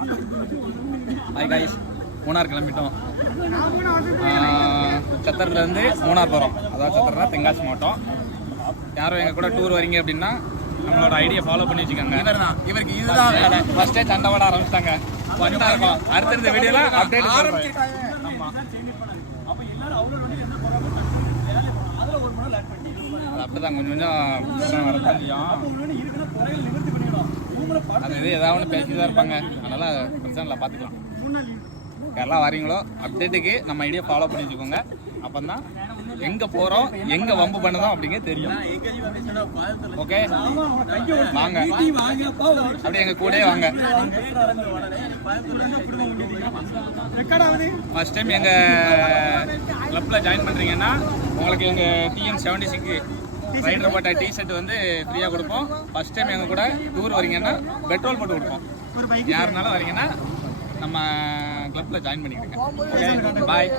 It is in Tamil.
ஹாய் காய்ஸ், மூணார் கிளம்பிட்டோம். சத்தர்லேருந்து மூணார் போகிறோம். அதாவது சத்தர்னா தென்காசி மாவட்டம். யாரும் எங்கள் கூட டூர் வரீங்க அப்படின்னா நம்மளோட ஐடியா ஃபாலோ பண்ணி வச்சுக்கோங்க. இவருக்கு இதுதான் வேலை. ஃபர்ஸ்டே சண்டை போட ஆரம்பிச்சிட்டாங்க. வந்துட்டா இருக்கும். அடுத்தடுத்த வீடியோவில் அப்டேட் ஆரம்பிச்சிருக்காங்க. ஆமாம், அது அப்படிதான் கொஞ்சம் கொஞ்சம் வரப்பையும் அது இது ஏதாவது ஒன்று பேசிட்டு தான் இருப்பாங்க. அதனால் பிரச்சனை இல்லை, பார்த்துக்கலாம். யாரெல்லாம் வரீங்களோ அப்டேட்டுக்கு நம்ம ஐடியா ஃபாலோ பண்ணி வச்சுக்கோங்க. அப்போ தான் எங்கே போகிறோம், எங்கே வம்பு பண்ணுதோம் அப்படிங்க தெரியும். ஓகே, வாங்க அப்படியே எங்கள் கூடயே வாங்க. ஃபர்ஸ்ட் டைம் எங்கள் கிளப்பில் ஜாயின் பண்ணுறீங்கன்னா உங்களுக்கு எங்கள் TN76 ரைடர் போட்ட டிஷர்ட் வந்து ஃப்ரீயாக கொடுப்போம். ஃபர்ஸ்ட் டைம் எங்கள் கூட டூர் வரீங்கன்னா பெட்ரோல் போட்டு கொடுப்போம். யாருனாலும் வரீங்கன்னா நம்ம கிளப்பில் ஜாயின் பண்ணிக்கிடுங்க. பாய்.